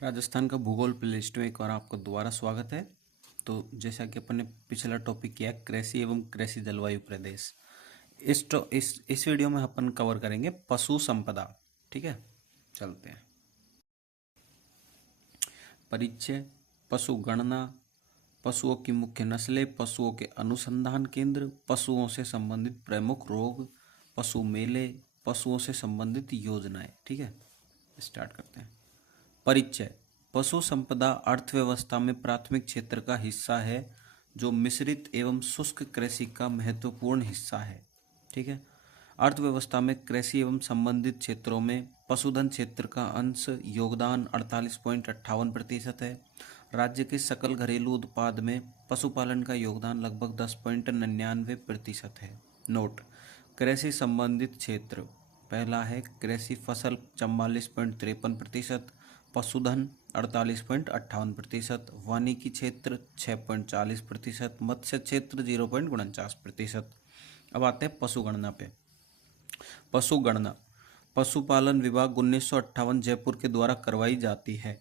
राजस्थान का भूगोल प्लेलिस्ट में एक बार आपको दोबारा स्वागत है। तो जैसा कि अपन ने पिछला टॉपिक किया कृषि एवं कृषि जलवायु प्रदेश, इस वीडियो में अपन कवर करेंगे पशु संपदा। ठीक है, चलते हैं। परिचय, पशु गणना, पशुओं की मुख्य नस्लें, पशुओं के अनुसंधान केंद्र, पशुओं से संबंधित प्रमुख रोग, पशु मेले, पशुओं से संबंधित योजनाएं। ठीक है, स्टार्ट करते हैं। परिचय, पशु संपदा अर्थव्यवस्था में प्राथमिक क्षेत्र का हिस्सा है जो मिश्रित एवं शुष्क कृषि का महत्वपूर्ण हिस्सा है। ठीक है, अर्थव्यवस्था में कृषि एवं संबंधित क्षेत्रों में पशुधन क्षेत्र का अंश योगदान 48.58% है। राज्य के सकल घरेलू उत्पाद में पशुपालन का योगदान लगभग 10.99% है। नोट, कृषि संबंधित क्षेत्र पहला है कृषि फसल 44.53%, पशुधन 48.58%, वानिकी क्षेत्र 6.40%, मत्स्य क्षेत्र 0.49%। अब आते हैं पशुगणना पे। पशुगणना पशुपालन विभाग 1958 जयपुर के द्वारा करवाई जाती है।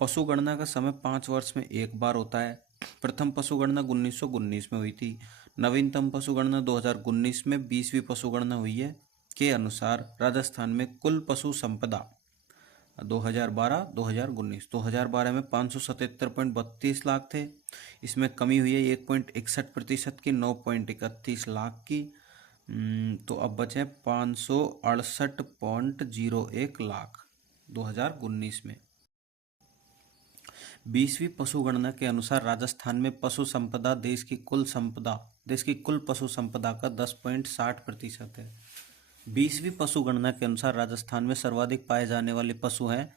पशुगणना का समय 5 वर्ष में एक बार होता है। प्रथम पशुगणना 1919 में हुई थी। नवीनतम पशुगणना 2019 में 20वीं पशुगणना हुई है। के अनुसार राजस्थान में कुल पशु संपदा 2012 में 577.32 लाख थे। इसमें कमी हुई है 1.61% की, 9.31 लाख की। तो अब बचे 568.01 लाख 2019 में। 20वीं पशुगणना के अनुसार राजस्थान में पशु संपदा देश की कुल पशु संपदा का 10.60% है। 20वीं पशुगणना के अनुसार राजस्थान में सर्वाधिक पाए जाने वाले पशु हैं।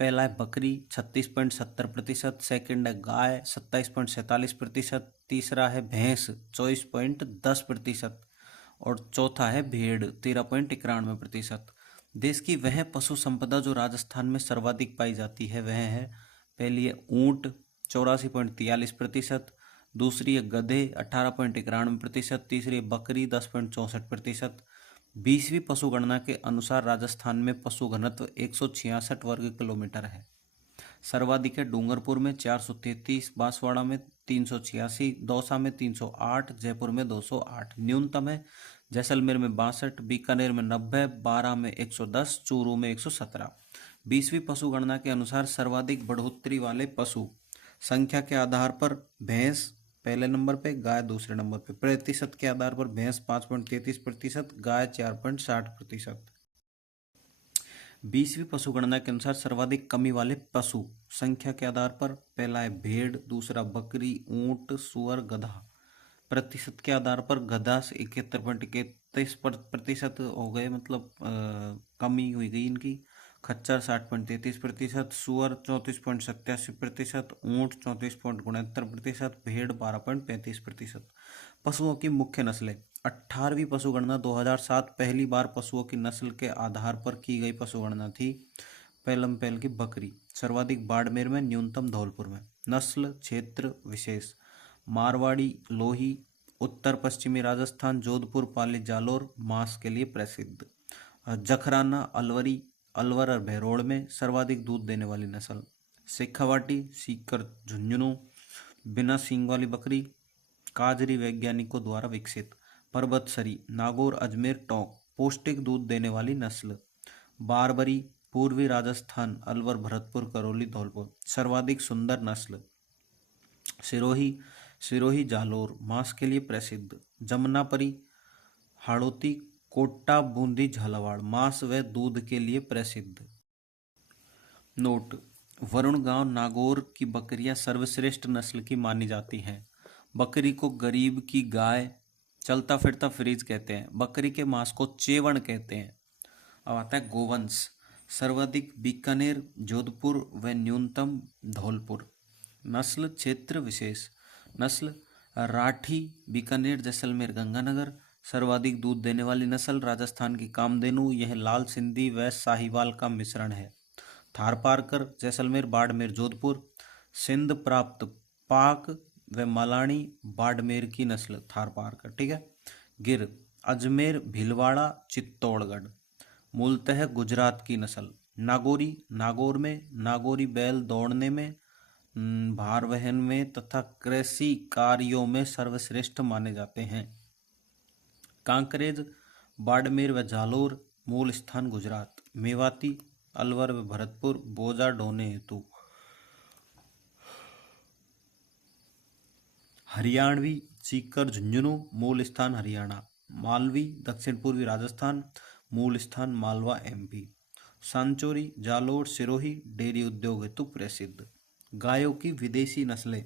पहला है बकरी 36.70%, सेकंड है गाय 27.47%, तीसरा है भैंस 24.10% और चौथा है भेड़ 13.91%। देश की वह पशु संपदा जो राजस्थान में सर्वाधिक पाई जाती है वह है, पहली है ऊंट 84.43%, दूसरी है गधे 18.91%, तीसरी है बकरी 10.64%। 20वीं पशुगणना के अनुसार राजस्थान में पशु घनत्व 166 वर्ग किलोमीटर है। सर्वाधिक है डूंगरपुर में 433, बांसवाड़ा में 386, दौसा में 308, जयपुर में 208। न्यूनतम है जैसलमेर में 62, बीकानेर में 90, बारां में 110, चूरू में 117। 20वीं पशुगणना के अनुसार सर्वाधिक बढ़ोतरी वाले पशु संख्या के आधार पर भैंस पहले नंबर पे, गाय दूसरे नंबर पे। प्रतिशत के आधार पर भैंस 5.33%, गाय 4.60%। 20वीं पशुगणना के अनुसार सर्वाधिक कमी वाले पशु संख्या के आधार पर पहला है भेड़, दूसरा बकरी, ऊंट, सुअर, गधा। प्रतिशत के आधार पर गधा से 71.31% हो गए, मतलब कमी हुई गई इनकी। खच्चर 60.33%, सुअर 34.87%, ऊंट 34.69%, भेड़ 12.35%। पशुओं की मुख्य नस्लें 18वीं पशुगणना 2007 पहली बार पशुओं की नस्ल के आधार पर की गई पशुगणना थी। पहल की बकरी सर्वाधिक बाड़मेर में, न्यूनतम धौलपुर में। नस्ल क्षेत्र विशेष मारवाड़ी, लोही, उत्तर पश्चिमी राजस्थान, जोधपुर, पाली, जालोर मांस के लिए प्रसिद्ध। जखराना, अलवरी, अलवर और बहरोड़ में सर्वाधिक दूध देने वाली नस्ल। शेखावाटी, सीकर, झुंझुनू, बिना सींग वाली बकरी, काजरी वैज्ञानिकों द्वारा विकसित। पर्वतसरी, नागौर, अजमेर, टोंक पौष्टिक दूध देने वाली नस्ल। बारबरी, पूर्वी राजस्थान, अलवर, भरतपुर, करौली, धौलपुर सर्वाधिक सुंदर नस्ल। सिरोही जालोर मांस के लिए प्रसिद्ध। जमुनापरी, हाड़ौती, कोटा, बूंदी, झालावाड़ मांस व दूध के लिए प्रसिद्ध। नोट, वरुण गांव नागौर की बकरियां सर्वश्रेष्ठ नस्ल की मानी जाती हैं। बकरी को गरीब की गाय, चलता फिरता फ्रिज कहते हैं। बकरी के मांस को चेवण कहते हैं। अब आता है गोवंश, सर्वाधिक बीकानेर, जोधपुर व न्यूनतम धौलपुर। नस्ल क्षेत्र विशेष नस्ल राठी, बीकानेर, जैसलमेर, गंगानगर। सर्वाधिक दूध देने वाली नस्ल राजस्थान की कामधेनु, यह लाल सिंधी व साहिवाल का मिश्रण है। थारपारकर, जैसलमेर, बाड़मेर, जोधपुर। सिंध प्राप्त पाक व मलानी, बाड़मेर की नस्ल थारपारकर। ठीक है। गिर, अजमेर, भीलवाड़ा, चित्तौड़गढ़। मूलतः गुजरात की नस्ल। नागौरी नागौर में, नागौरी बैल दौड़ने में, भार वहन में तथा कृषि कार्यों में सर्वश्रेष्ठ माने जाते हैं। कांकरेज, बाड़मेर व जालोर, मूल स्थान गुजरात। मेवाती, अलवर व भरतपुर, बोझा ढोने हेतु। हरियाणवी, सीकर झुंझुनू, मूल स्थान हरियाणा। मालवी, दक्षिण पूर्वी राजस्थान, मूल स्थान मालवा एमपी। सांचौरी, जालोर, सिरोही, डेयरी उद्योग हेतु प्रसिद्ध। गायों की विदेशी नस्लें।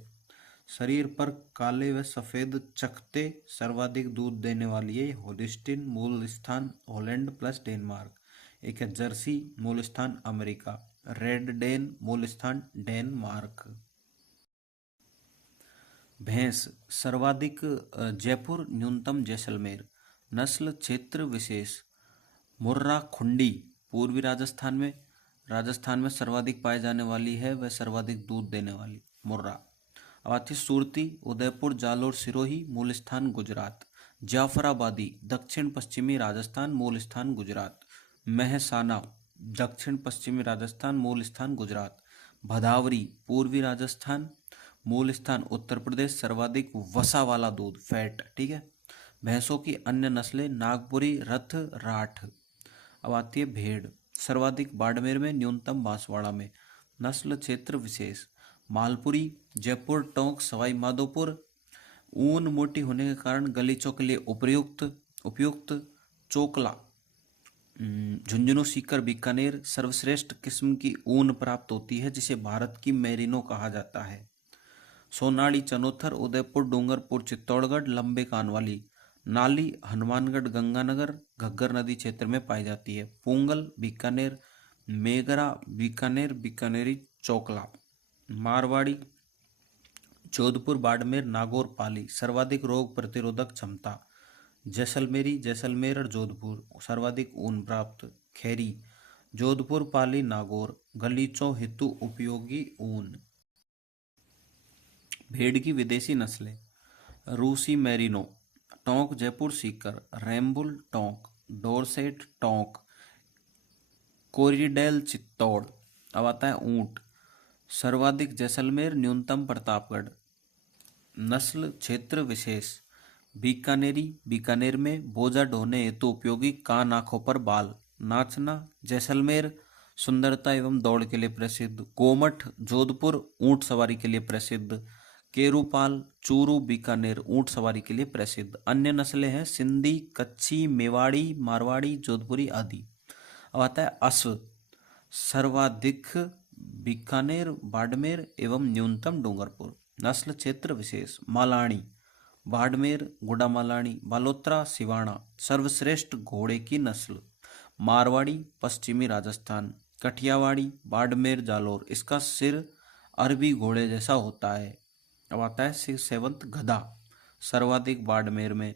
शरीर पर काले व सफेद चकत्ते, सर्वाधिक दूध देने वाली है होलिस्टीन, मूल स्थान हॉलैंड प्लस डेनमार्क। एक है जर्सी, मूल स्थान अमेरिका। रेड डेन, मूल स्थान डेनमार्क। भैंस, सर्वाधिक जयपुर, न्यूनतम जैसलमेर। नस्ल क्षेत्र विशेष। मुर्रा खुंडी, पूर्वी राजस्थान में सर्वाधिक पाई जाने वाली है वह सर्वाधिक दूध देने वाली मुर्रा। अब आती है सुरती, उदयपुर, जालोर, सिरोही, मूल स्थान गुजरात। जाफराबादी, दक्षिण पश्चिमी राजस्थान, मूल स्थान गुजरात। महसाना, दक्षिण पश्चिमी राजस्थान, मूल स्थान गुजरात। भदावरी, पूर्वी राजस्थान, मूल स्थान उत्तर प्रदेश, सर्वाधिक वसा वाला दूध फैट। ठीक है। भैंसों की अन्य नस्लें नागपुरी, रथ, राठ। अब आती है भेड़, सर्वाधिक बाड़मेर में, न्यूनतम बांसवाड़ा में। नस्ल क्षेत्र विशेष। मालपुरी, जयपुर, टोंक, सवाई माधोपुर। ऊन मोटी होने के कारण गलीचों के लिए उपयुक्त। चोकला, झुंझुनू, सीकर, बीकानेर। सर्वश्रेष्ठ किस्म की ऊन प्राप्त होती है जिसे भारत की मेरिनो कहा जाता है। सोनाली, चनोथर, उदयपुर, डूंगरपुर, चित्तौड़गढ़, लंबे कान वाली। नाली, हनुमानगढ़, गंगानगर, घग्गर नदी क्षेत्र में पाई जाती है। पूंगल, बीकानेर। मेगरा, बीकानेर, बीकानेरी चोकला। मारवाड़ी, जोधपुर, बाड़मेर, नागौर, पाली। सर्वाधिक रोग प्रतिरोधक क्षमता। जैसलमेरी, जैसलमेर और जोधपुर, सर्वाधिक ऊन प्राप्त। खैरी, जोधपुर, पाली, नागौर, गलीचों हेतु उपयोगी ऊन। भेड़ की विदेशी नस्लें। रूसी मेरिनो, टोंक, जयपुर, सीकर। रैम्बुल, टोंक। डोरसेट, टोंक। कोरिडेल, चित्तौड़। अब आता है ऊंट, सर्वाधिक जैसलमेर, न्यूनतम प्रतापगढ़। नस्ल क्षेत्र विशेष। बीकानेरी, बीकानेर में, बोझा ढोने हेतु उपयोगी, कान आंखों पर बाल। नाचना, जैसलमेर, सुंदरता एवं दौड़ के लिए प्रसिद्ध। गोमठ, जोधपुर, ऊंट सवारी के लिए प्रसिद्ध। केरूपाल, चूरू, बीकानेर, ऊंट सवारी के लिए प्रसिद्ध। अन्य नस्लें हैं सिंधी, कच्छी, मेवाड़ी, मारवाड़ी, जोधपुरी आदि। अब आता है अश्व, सर्वाधिक बीकानेर, बाड़मेर एवं न्यूनतम डूंगरपुर। नस्ल क्षेत्र विशेष। मालानी, बाड़मेर, गुड़ामालानी, बालोत्रा, सिवाना। सर्वश्रेष्ठ घोड़े की नस्ल। मारवाड़ी, पश्चिमी राजस्थान। कठियावाड़ी, बाड़मेर, जालोर। इसका सिर अरबी घोड़े जैसा होता है। अब आता है सेवंत गधा, सर्वाधिक बाड़मेर में।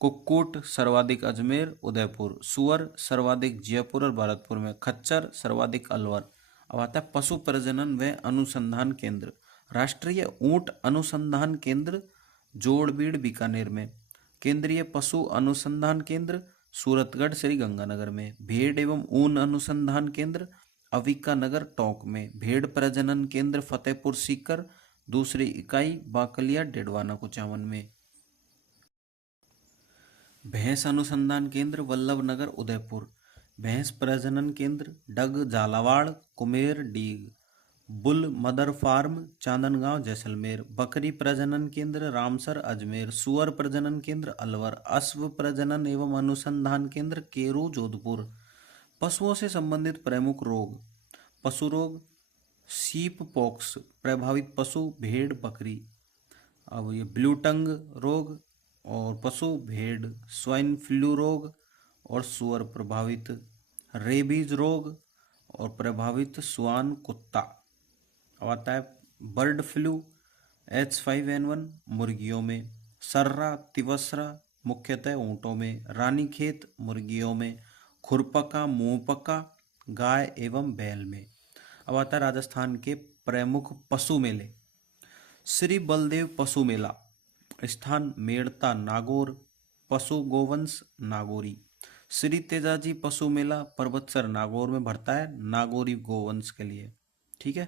कुक्कुट, सर्वाधिक अजमेर, उदयपुर। सुअर, सर्वाधिक जयपुर और भरतपुर में। खच्चर, सर्वाधिक अलवर। अब आता है पशु प्रजनन व अनुसंधान केंद्र। राष्ट्रीय ऊंट अनुसंधान केंद्र, जोड़बीड़, बीकानेर में। केंद्रीय पशु अनुसंधान केंद्र, सूरतगढ़, श्री गंगानगर में। भेड़ एवं ऊन अनुसंधान केंद्र, अविका नगर, टोंक में। भेड़ प्रजनन केंद्र, फतेहपुर सीकर, दूसरी इकाई बाकलिया, डेडवाना, कुचामन में। भैंस अनुसंधान केंद्र, वल्लभ नगर, उदयपुर। भैंस प्रजनन केंद्र, Dag, Jhalawar, Kumher, Deeg. Bull mother farm, Chandangaon, Jaisalmer. बकरी प्रजनन केंद्र, रामसर, अजमेर। सुअर प्रजनन केंद्र, अलवर। अश्व प्रजनन एवं अनुसंधान केंद्र, केरू, जोधपुर। पशुओं से संबंधित प्रमुख रोग। पशु रोग, सीप पॉक्स, प्रभावित पशु, भेड़, बकरी। अब ये ब्लू टंग रोग और पशु, भेड़। स्वाइन फ्लू रोग और सुअर प्रभावित। रेबीज रोग और प्रभावित श्वान, कुत्ता। अब आता है बर्ड फ्लू, H5N1 मुर्गियों में। सर्रा, तिवसरा, मुख्यतः ऊंटों में। रानीखेत, मुर्गियों में। खुरपका, मुंहपका, गाय एवं बैल में। अब आता है राजस्थान के प्रमुख पशु मेले। श्री बलदेव पशु मेला, स्थान मेड़ता, नागौर। पशु गोवंश, नागौरी। श्री तेजाजी पशु मेला परबतसर नागौर में भरता है नागौरी गोवंश के लिए। ठीक है।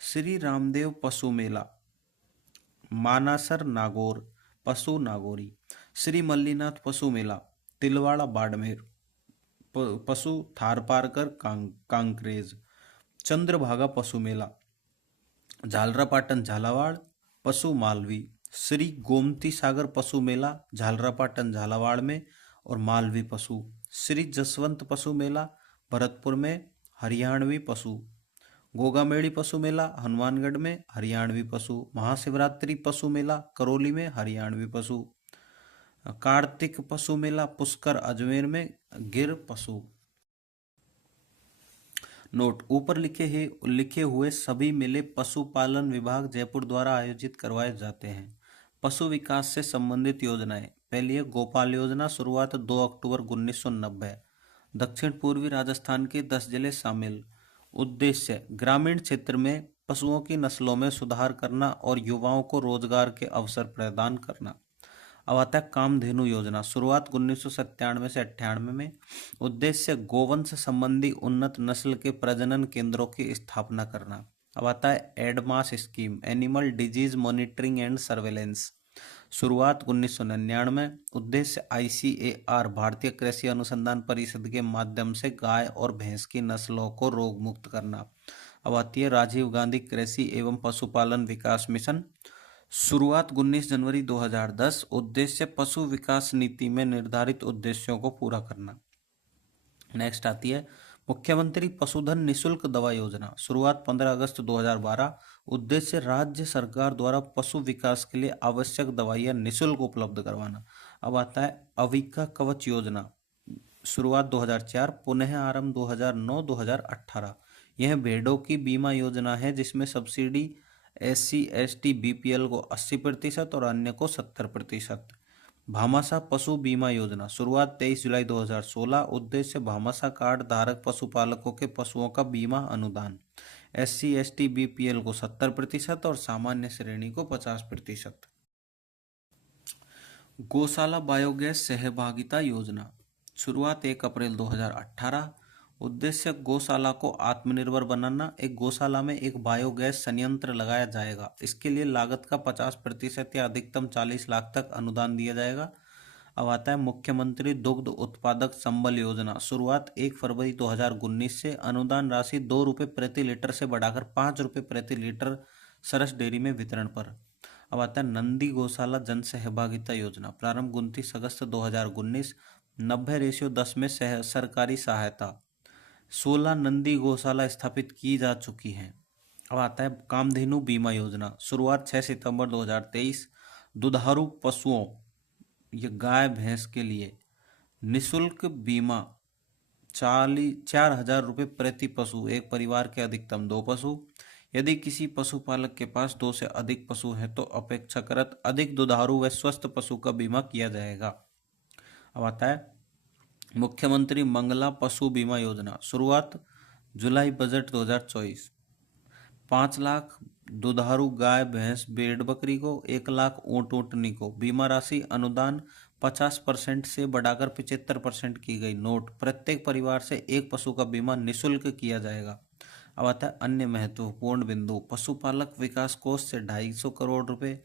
श्री रामदेव पशु मेला मानासर नागौर पशु नागौरी। श्री मल्लीनाथ पशु मेला तिलवाड़ा बाड़मेर पशु थारपारकर कांकरेज। चंद्रभागा पशु मेला झालरापाटन झालावाड़ पशु मालवी। श्री गोमती सागर पशु मेला झालरापाटन झालावाड़ में और मालवी पशु। श्री जसवंत पशु मेला भरतपुर में हरियाणवी पशु। गोगामेड़ी पशु मेला हनुमानगढ़ में हरियाणवी पशु। महाशिवरात्रि पशु मेला करौली में हरियाणवी पशु। कार्तिक पशु मेला पुष्कर अजमेर में गिर पशु। नोट, ऊपर लिखे हुए सभी मेले पशुपालन विभाग जयपुर द्वारा आयोजित करवाए जाते हैं। पशु विकास से संबंधित योजनाएं। पहली है गोपाल योजना, शुरुआत 2 अक्टूबर 1990। दक्षिण पूर्वी राजस्थान के 10 जिले शामिल। उद्देश्य ग्रामीण क्षेत्र में पशुओं की नस्लों में सुधार करना और युवाओं को रोजगार के अवसर प्रदान करना। अब आता है कामधेनु योजना, शुरुआत 1997 से 98 में। उद्देश्य गोवंश संबंधी उन्नत नस्ल के प्रजनन केंद्रों की स्थापना करना। अब आता है ADMAS scheme, animal disease monitoring and surveillance, शुरुआत 1999। उद्देश्य ICAR भारतीय कृषि अनुसंधान परिषद के माध्यम से गाय और भैंस की नस्लों को रोग मुक्त करना। अब आती है राजीव गांधी कृषि एवं पशुपालन विकास मिशन, शुरुआत 19 जनवरी 2010। उद्देश्य पशु विकास नीति में निर्धारित उद्देश्यों को पूरा करना। नेक्स्ट आती है मुख्यमंत्री पशुधन निशुल्क दवा योजना, शुरुआत 15 अगस्त 2012। उद्देश्य राज्य सरकार द्वारा पशु विकास के लिए आवश्यक दवाइयाँ निशुल्क उपलब्ध करवाना। अब आता है अविका कवच योजना, शुरुआत 2004, पुनः आरंभ 2009-2018। यह भेड़ों की बीमा योजना है जिसमें सब्सिडी SC ST BPL को 80% और अन्य को 70%। भामाशाह पशु बीमा योजना, शुरुआत 23 जुलाई 2016। उद्देश्य भामाशाह कार्ड धारक पशुपालकों के पशुओं का बीमा अनुदान, SC ST BPL को 70% और सामान्य श्रेणी को 50%। गौशाला बायोगैस सहभागिता योजना, शुरुआत 1 अप्रैल 2018। उद्देश्य गौशाला को आत्मनिर्भर बनाना। एक गौशाला में एक बायोगैस संयंत्र लगाया जाएगा। इसके लिए लागत का 50% या अधिकतम 40 लाख तक अनुदान दिया जाएगा। अब आता है मुख्यमंत्री दुग्ध उत्पादक संबल योजना, शुरुआत 1 फरवरी 2019 से। अनुदान राशि 2 रुपये प्रति लीटर से बढ़ाकर 5 रुपये प्रति लीटर सरस डेयरी में वितरण पर। अब आता है नंदी गौशाला जन सहभागिता योजना, प्रारंभ 29 अगस्त 2019। 90:10 में सरकारी सहायता। 16 नंदी गौशाला स्थापित की जा चुकी हैं। अब आता है कामधेनु बीमा योजना, शुरुआत 6 सितंबर 2023। दुधारू पशुओं या गाय भैंस के लिए निशुल्क बीमा 4,000 रुपये प्रति पशु, एक परिवार के अधिकतम 2 पशु। यदि किसी पशुपालक के पास 2 से अधिक पशु हैं तो अपेक्षाकृत अधिक दुधारू व स्वस्थ पशु का बीमा किया जाएगा। अब आता है मुख्यमंत्री मंगला पशु बीमा योजना, शुरुआत जुलाई बजट 2024। 5 लाख दुधारू गाय भैंस भेड़ बकरी को, 1 लाख ऊँट ऊँटनी को। बीमा राशि अनुदान 50% से बढ़ाकर 75% की गई। नोट, प्रत्येक परिवार से एक पशु का बीमा निःशुल्क किया जाएगा। अब आता है अन्य महत्वपूर्ण बिंदु। पशुपालक विकास कोष से 250 करोड़ रुपए।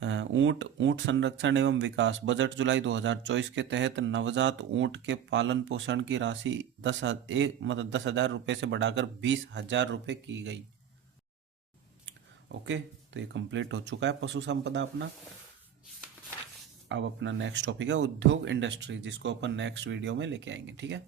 ऊँट संरक्षण एवं विकास बजट जुलाई 2024 के तहत नवजात ऊँट के पालन पोषण की राशि 10,000 रुपये से बढ़ाकर 20,000 रुपये की गई। ओके, तो ये कंप्लीट हो चुका है पशु संपदा अपना। अब अपना नेक्स्ट टॉपिक है उद्योग इंडस्ट्री, जिसको अपन नेक्स्ट वीडियो में लेके आएंगे। ठीक है।